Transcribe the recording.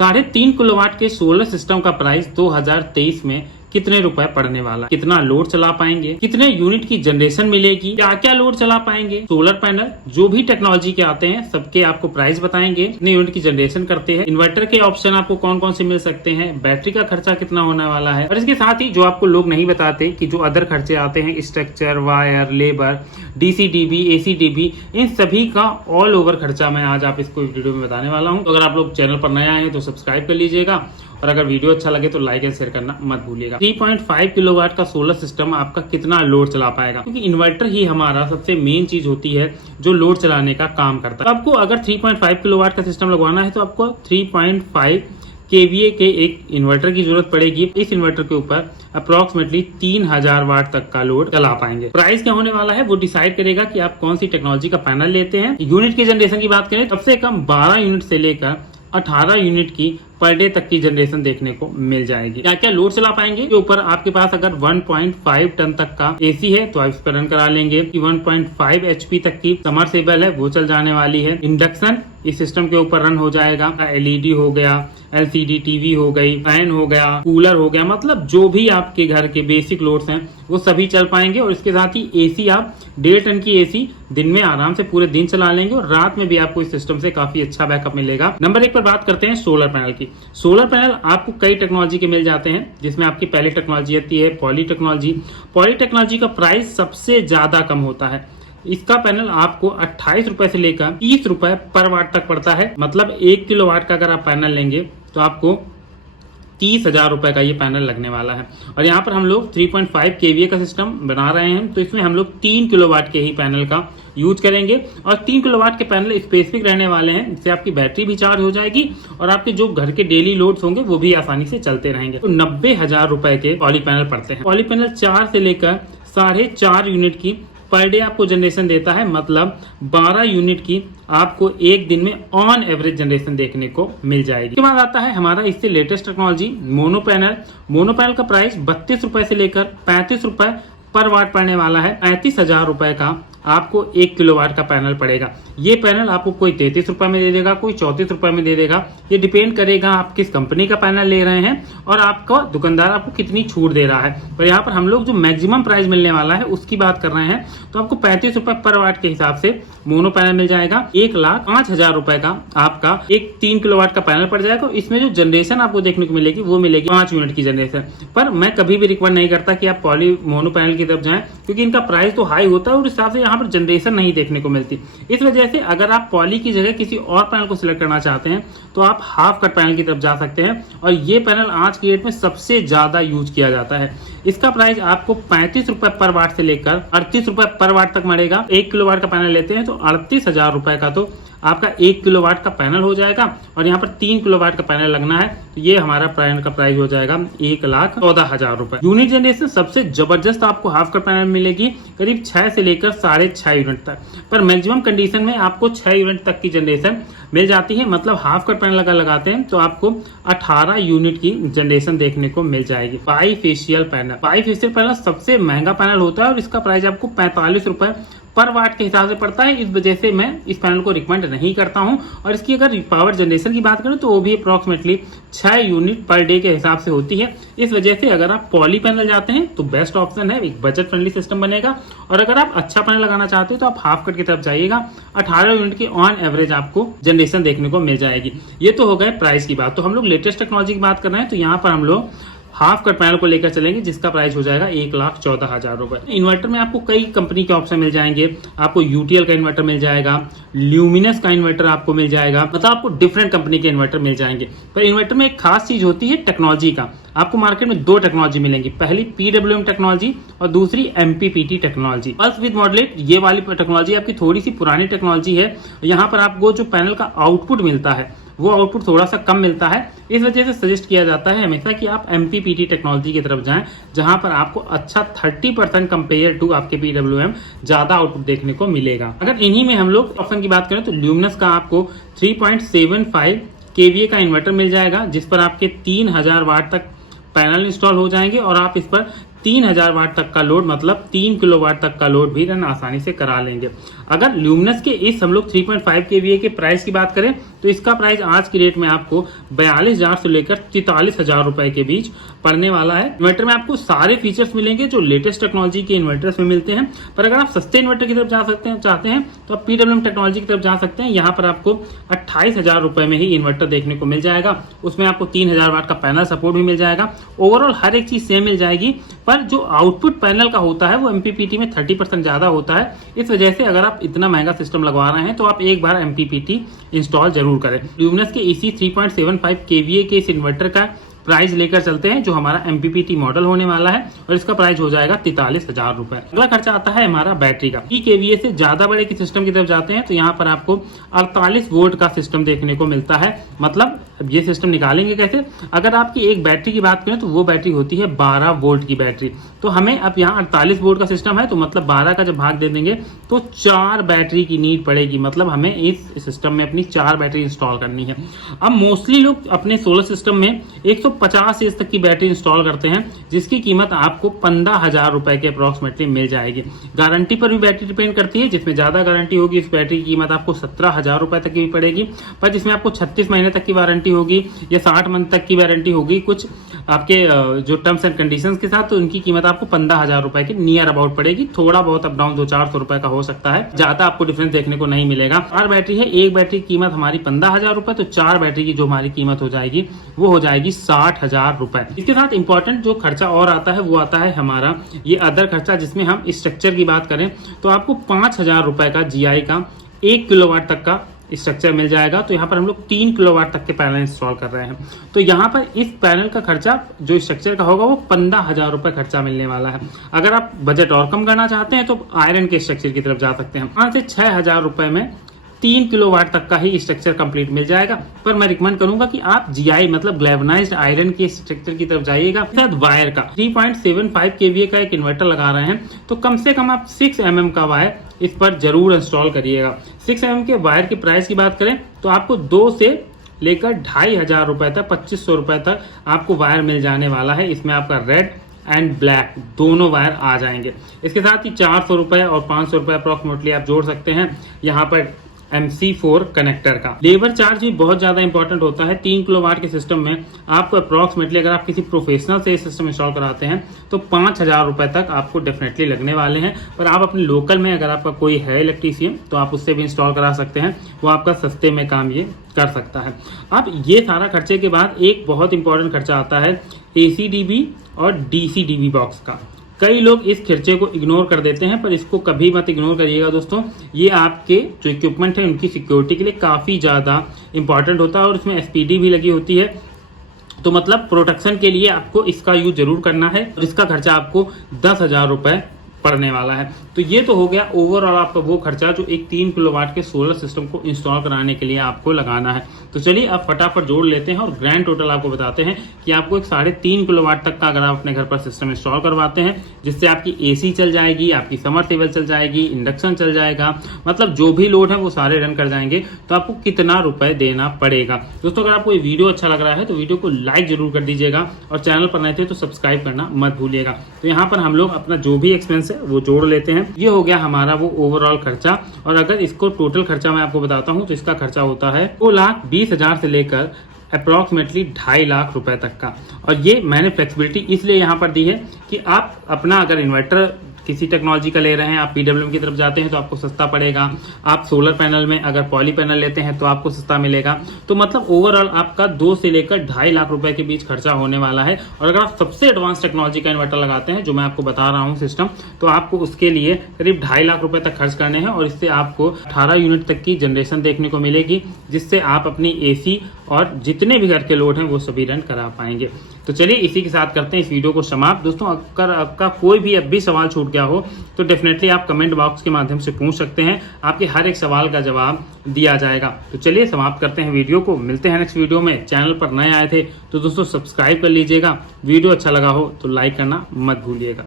3.5 kilowatt के solar system का price 2023 में कितने रुपए पड़ने वाला, कितना लोड चला पाएंगे, कितने यूनिट की जनरेशन मिलेगी, क्या क्या लोड चला पाएंगे, सोलर पैनल जो भी टेक्नोलॉजी के आते हैं सबके आपको प्राइस बताएंगे, कितने यूनिट की जनरेशन करते हैं, इन्वर्टर के ऑप्शन आपको कौन कौन से मिल सकते हैं, बैटरी का खर्चा कितना होने वाला है, और इसके साथ ही जो आपको लोग नहीं बताते कि जो अदर खर्चे आते हैं, structure, wire, labour, DCDB, ACDB, इन सभी का ऑल ओवर खर्चा मैं आज आप इसको वीडियो में बताने वाला हूँ। तो अगर आप लोग चैनल पर नए आए हैं तो सब्सक्राइब कर लीजिएगा और अगर वीडियो अच्छा लगे तो लाइक एंड शेयर करना मत भूलिएगा। 3.5 किलोवाट का सोलर सिस्टम आपका कितना लोड चला पाएगा, क्योंकि इन्वर्टर ही हमारा सबसे मेन चीज होती है जो लोड चलाने का काम करता है। आपको अगर 3.5 किलोवाट का सिस्टम लगवाना है तो आपको 3.5 kVA के एक इन्वर्टर की जरूरत पड़ेगी। इस इन्वर्टर के ऊपर अप्रोक्सीमेटली 3000 वाट तक का लोड चला पाएंगे। प्राइस क्या होने वाला है वो डिसाइड करेगा कि आप कौन सी टेक्नोलॉजी का पैनल लेते हैं। यूनिट की जनरेशन की बात करें, सबसे कम 12 यूनिट से लेकर 18 यूनिट की पर डे तक की जनरेशन देखने को मिल जाएगी। क्या क्या लोड चला पाएंगे के ऊपर आपके पास अगर 1.5 टन तक का AC है तो आप इस पर रन करा लेंगे। 1.5 HP तक की समरसेबल है वो चल जाने वाली है। इंडक्शन इस सिस्टम के ऊपर रन हो जाएगा। LED हो गया, LCD TV हो गई, फैन हो गया, कूलर हो गया, मतलब जो भी आपके घर के बेसिक लोड्स हैं वो सभी चल पाएंगे। और इसके साथ ही AC आप 1.5 टन की AC दिन में आराम से पूरे दिन चला लेंगे और रात में भी आपको इस सिस्टम से काफी अच्छा बैकअप मिलेगा। नंबर 1 पर बात करते हैं सोलर पैनल की। सोलर पैनल आपको कई टेक्नोलॉजी के मिल जाते हैं, जिसमें आपकी पहली टेक्नोलॉजी आती है पॉली टेक्नोलॉजी। पॉली टेक्नोलॉजी का प्राइस सबसे ज्यादा कम होता है। इसका पैनल आपको 28 रुपए से लेकर 30 रुपए पर वाट तक पड़ता है। मतलब 1 किलोवाट का अगर आप पैनल लेंगे तो आपको 30,000 रुपए का ये पैनल लगने वाला है। और यहाँ पर हम लोग 3.5 kVA का सिस्टम बना रहे हैं, तो इसमें हम लोग 3 किलोवाट के ही पैनल का यूज करेंगे। और 3 किलोवाट के पैनल स्पेसिफिक रहने वाले हैं, जिससे आपकी बैटरी भी चार्ज हो जाएगी और आपके जो घर के डेली लोड्स होंगे वो भी आसानी से चलते रहेंगे। तो 90,000 रुपए के पॉली पैनल पड़ते हैं। पॉली पैनल 4 से लेकर 4.5 यूनिट की पर डे आपको जनरेशन देता है। मतलब 12 यूनिट की आपको एक दिन में ऑन एवरेज जनरेशन देखने को मिल जाएगी। इसके बाद आता है हमारा इससे latest technology mono panel. Mono panel का प्राइस 32 रुपए से लेकर 35 रुपए पर वाट पड़ने वाला है। 35,000 रुपए का आपको 1 किलोवाट का पैनल पड़ेगा। ये पैनल आपको कोई 33 रुपए में दे देगा, कोई 34 रुपए में दे देगा। ये डिपेंड करेगा आप किस कंपनी का पैनल ले रहे हैं और आपका दुकानदार आपको कितनी छूट दे रहा है। पर यहाँ पर हम लोग जो मैक्सिमम प्राइस मिलने वाला है उसकी बात कर रहे हैं, तो आपको 35 रुपए पर वाट के हिसाब से मोनो पैनल मिल जाएगा। 1,05,000 रुपए का आपका एक 3 किलोवाट का पैनल पड़ जाएगा। इसमें जो जनरेशन आपको देखने को मिलेगी वो मिलेगी 5 यूनिट की जनरेशन। पर मैं कभी भी रिकमेंड नहीं करता कि आप पॉली मोनो पैनल की तरफ जाएं, क्योंकि इनका प्राइस तो हाई होता है और इस हिसाब से यहाँ पर जनरेशन नहीं देखने को मिलती। इस वजह से अगर आप पॉली की जगह किसी और पैनल को सिलेक्ट करना चाहते हैं तो आप हाफ कट पैनल की तरफ जा सकते हैं। और ये पैनल आज की डेट में सबसे ज्यादा यूज किया जाता है। इसका प्राइस आपको 35 रुपए पर वाट से लेकर 38 रुपए पर वाट तक मिलेगा। 1 किलोवाट का पैनल लेते हैं तो 38,000 रुपए का तो आपका 1 किलोवाट का पैनल हो जाएगा। और यहाँ पर 3 किलोवाट का पैनल लगना है तो ये हमारा पैनल का प्राइस हो जाएगा 1,14,000 रुपए। यूनिट जनरेशन सबसे जबरदस्त आपको हाफ कट पैनल मिलेगी, करीब 6 से लेकर 6.5 यूनिट तक। पर मैक्सिमम कंडीशन में आपको 6 यूनिट तक की जनरेशन मिल जाती है। मतलब हाफ कट पैनल अगर लगाते हैं तो आपको 18 यूनिट की जनरेशन देखने को मिल जाएगी। बाईफेशियल पैनल सबसे महंगा पैनल होता है और इसका प्राइस आपको 45 रुपए पर वाट के हिसाब से पड़ता है। इस वजह से मैं इस पैनल को रिकमेंड नहीं करता हूं। और इसकी अगर पावर जनरेशन की बात करें तो वो भी अप्रोक्सीमेटली 6 यूनिट पर डे के हिसाब से होती है। इस वजह से अगर आप पॉली पैनल जाते हैं तो बेस्ट ऑप्शन है, एक बजट फ्रेंडली सिस्टम बनेगा। और अगर आप अच्छा पैनल लगाना चाहते हैं तो आप हाफ कट की तरफ जाइएगा। 18 यूनिट की ऑन एवरेज आपको जनरेशन देखने को मिल जाएगी। ये तो हो गए प्राइस की बात। तो हम लोग लेटेस्ट टेक्नोलॉजी की बात कर रहे हैं, तो यहाँ पर हम लोग हाफ कट पैनल को लेकर चलेंगे, जिसका प्राइस हो जाएगा 1,14,000 रुपए। इन्वर्टर में आपको कई कंपनी के ऑप्शन मिल जाएंगे। आपको UTL का इन्वर्टर मिल जाएगा, ल्यूमिनस का इन्वर्टर आपको मिल जाएगा, मतलब आपको डिफरेंट कंपनी के इन्वर्टर मिल जाएंगे। पर इन्वर्टर में एक खास चीज होती है टेक्नोलॉजी का। आपको मार्केट में 2 टेक्नोलॉजी मिलेंगी, पहली PWM टेक्नोलॉजी और दूसरी MPPT technology. Pulse with modulate ये वाली टेक्नोलॉजी आपकी थोड़ी सी पुरानी टेक्नोलॉजी है। यहाँ पर आपको जो पैनल का आउटपुट मिलता है वो आउटपुट थोड़ा सा कम मिलता है। इस वजह से सजेस्ट किया जाता है हमेशा कि आप MPPT टेक्नोलॉजी की तरफ जाएं, जहां पर आपको अच्छा 30% कंपेयर टू आपके PWM ज्यादा आउटपुट देखने को मिलेगा। अगर इन्हीं में हम लोग ऑप्शन की बात करें तो ल्यूमिनस का आपको 3.75 kVA का इन्वर्टर मिल जाएगा, जिस पर आपके 3000 वाट तक पैनल इंस्टॉल हो जाएंगे और आप इस पर 3000 वाट तक का लोड, मतलब 3 किलोवाट तक का लोड भी रन आसानी से करा लेंगे। अगर ल्यूमिनस के इस हम लोग 3.5 kVA के प्राइस की बात करें तो इसका प्राइस आज की रेट में आपको 42,000 से लेकर 43,000 रुपए के बीच पड़ने वाला है। इन्वर्टर में आपको सारे फीचर्स मिलेंगे जो लेटेस्ट टेक्नोलॉजी के इन्वर्टर्स में मिलते हैं, पर अगर आप सस्ते इन्वर्टर की तरफ जा चाहते हैं तो आप PWM टेक्नोलॉजी की तरफ जा सकते हैं। यहाँ पर आपको 28,000 रुपए में ही इन्वर्टर देखने को मिल जाएगा। उसमें आपको 3,000 वाट का पैनल सपोर्ट भी मिल जाएगा। ओवरऑल हर एक चीज सेम मिल जाएगी, पर जो आउटपुट पैनल का होता है वो MPPT में 30% ज्यादा होता है। इस वजह से अगर आप इतना महंगा सिस्टम लगवा रहे हैं तो आप एक बार MPPT इंस्टॉल जरूर करें। ल्यूमिनस के EC 3.75 kVA के इस इन्वर्टर का प्राइस लेकर चलते हैं जो हमारा MPPT मॉडल होने वाला है, और इसका प्राइस हो जाएगा 43,000 रुपए। अगला खर्चा आता है हमारा बैटरी का। 3 kVA से ज्यादा बड़े की सिस्टम की तरफ जाते हैं तो यहाँ पर आपको 48 वोल्ट का सिस्टम देखने को मिलता है। मतलब ये सिस्टम निकालेंगे कैसे? अगर आपकी एक बैटरी की बात करें तो वो बैटरी होती है 12 वोल्ट की बैटरी, तो हमें अब यहाँ 48 वोल्ट का सिस्टम है तो मतलब 12 का जब भाग दे देंगे तो 4 बैटरी की नीड पड़ेगी। मतलब हमें इस सिस्टम में अपनी 4 बैटरी इंस्टॉल करनी है। अब मोस्टली लोग अपने सोलर सिस्टम में 150 इंच तक की बैटरी इंस्टॉल करते हैं, जिसकी कीमत आपको 15,000 रुपए के अप्रोक्सीमेटली मिल जाएगी। गारंटी पर भी बैटरी डिपेंड करती है, जिसमें ज्यादा गारंटी होगी इस बैटरी की कीमत आपको 17,000 रुपए तक की भी पड़ेगी, पर जिसमें आपको 36 महीने तक की वारंटी होगी या 60 मंथ तक की वारंटी होगी कुछ आपके जो टर्म्स एंड कंडीशंस के साथ, तो उनकी कीमत आपको 15,000 रुपए के नियर अबाउट पड़ेगी। थोड़ा बहुत अप डाउन 200-400 रुपए का हो सकता है, ज्यादा आपको डिफरेंस देखने को नहीं मिलेगा। 4 बैटरी है, एक बैटरी की कीमत हमारी 15,000 रुपए, तो 4 बैटरी की जो हमारी कीमत हो जाएगी वो हो जाएगी 60,000 रुपए। इसके साथ इंपॉर्टेंट जो खर्चा और आता है वो आता है हमारा ये अदर खर्चा, जिसमें हम स्ट्रक्चर की बात करें तो आपको 5,000 रुपए का GI का 1 किलोवाट तक का स्ट्रक्चर मिल जाएगा। तो यहाँ पर हम लोग 3 किलोवाट तक के पैनल इंस्टॉल कर रहे हैं, तो यहाँ पर इस पैनल का खर्चा जो स्ट्रक्चर का होगा वो 15,000 रुपए खर्चा मिलने वाला है। अगर आप बजट और कम करना चाहते हैं तो आयरन के स्ट्रक्चर की तरफ जा सकते हैं। 5 से 6,000 रुपए में 3 किलोवाट तक का ही स्ट्रक्चर कंप्लीट मिल जाएगा, पर मैं रिकमेंड करूंगा कि आप GI मतलब ग्लैवनाइज्ड आयरन के स्ट्रक्चर की तरफ जाइएगा। साथ वायर का 3.75 kVA का एक इन्वर्टर लगा रहे हैं तो कम से कम आप 6 mm का वायर इस पर जरूर इंस्टॉल करिएगा। 6 mm के वायर की प्राइस की बात करें तो आपको 2 से लेकर 2,500 रुपए तक 2,500 रुपए तक आपको वायर मिल जाने वाला है। इसमें आपका रेड एंड ब्लैक दोनों वायर आ जाएंगे। इसके साथ ही 400 रुपए और 500 रुपए अप्रोक्सीमेटली आप जोड़ सकते हैं यहाँ पर MC4 कनेक्टर का। लेबर चार्ज भी बहुत ज्यादा इंपॉर्टेंट होता है। 3 किलोवाट के सिस्टम में आपको अप्रोक्सीमेटली अगर आप किसी प्रोफेशनल से सिस्टम इंस्टॉल कराते हैं तो 5,000 रुपए तक आपको डेफिनेटली लगने वाले हैं, पर आप अपने लोकल में अगर आपका कोई है इलेक्ट्रीशियन तो आप उससे भी इंस्टॉल करा सकते हैं, वो आपका सस्ते में काम ये कर सकता है। अब ये सारा खर्चे के बाद एक बहुत इंपॉर्टेंट खर्चा आता है AC/DB और DC/DB बॉक्स का। कई लोग इस खर्चे को इग्नोर कर देते हैं, पर इसको कभी मत इग्नोर करिएगा दोस्तों। ये आपके जो इक्विपमेंट है उनकी सिक्योरिटी के लिए काफी ज्यादा इंपॉर्टेंट होता है, और इसमें SPD भी लगी होती है, तो मतलब प्रोटेक्शन के लिए आपको इसका यूज जरूर करना है। और इसका खर्चा आपको 10,000 रुपए पड़ने वाला है। तो ये तो हो गया ओवरऑल आपका वो खर्चा जो एक 3 किलोवाट के सोलर सिस्टम को इंस्टॉल कराने के लिए आपको लगाना है। तो चलिए अब फटाफट जोड़ लेते हैं और ग्रैंड टोटल आपको बताते हैं कि आपको एक 3.5 किलोवाट तक का अगर आप अपने घर पर सिस्टम इंस्टॉल करवाते हैं, जिससे आपकी AC चल जाएगी, आपकी समरसेबल चल जाएगी, इंडक्शन चल जाएगा, मतलब जो भी लोड है वो सारे रन कर जाएंगे, तो आपको कितना रुपए देना पड़ेगा। दोस्तों अगर आपको ये वीडियो अच्छा लग रहा है तो वीडियो को लाइक जरूर कर दीजिएगा, और चैनल पर नए थे तो सब्सक्राइब करना मत भूलिएगा। तो यहाँ पर हम लोग अपना जो भी एक्सपेंस वो जोड़ लेते हैं। ये हो गया हमारा वो ओवरऑल खर्चा, और अगर इसको टोटल खर्चा मैं आपको बताता हूँ तो इसका खर्चा होता है 2,20,000 से लेकर अप्रोक्सीमेटली 2.5 लाख रुपए तक का। और ये मैंने फ्लेक्सिबिलिटी इसलिए यहाँ पर दी है कि आप अपना अगर इन्वर्टर किसी टेक्नोलॉजी का ले रहे हैं, आप PWM की तरफ जाते हैं तो आपको सस्ता पड़ेगा, आप सोलर पैनल में अगर पॉली पैनल लेते हैं तो आपको सस्ता मिलेगा। तो मतलब ओवरऑल आपका 2 से लेकर 2.5 लाख रुपए के बीच खर्चा होने वाला है। और अगर आप सबसे एडवांस टेक्नोलॉजी का इन्वर्टर लगाते हैं जो मैं आपको बता रहा हूँ सिस्टम, तो आपको उसके लिए करीब 2.5 लाख रुपए तक खर्च करने हैं, और इससे आपको 18 यूनिट तक की जनरेशन देखने को मिलेगी, जिससे आप अपनी AC और जितने भी घर के लोड हैं वो सभी रन करा पाएंगे। तो चलिए इसी के साथ करते हैं इस वीडियो को समाप्त। दोस्तों अगर आपका कोई भी अब भी सवाल छूट गया हो तो डेफिनेटली आप कमेंट बॉक्स के माध्यम से पूछ सकते हैं, आपके हर एक सवाल का जवाब दिया जाएगा। तो चलिए समाप्त करते हैं वीडियो को, मिलते हैं नेक्स्ट वीडियो में। चैनल पर नए आए थे तो दोस्तों सब्सक्राइब कर लीजिएगा, वीडियो अच्छा लगा हो तो लाइक करना मत भूलिएगा।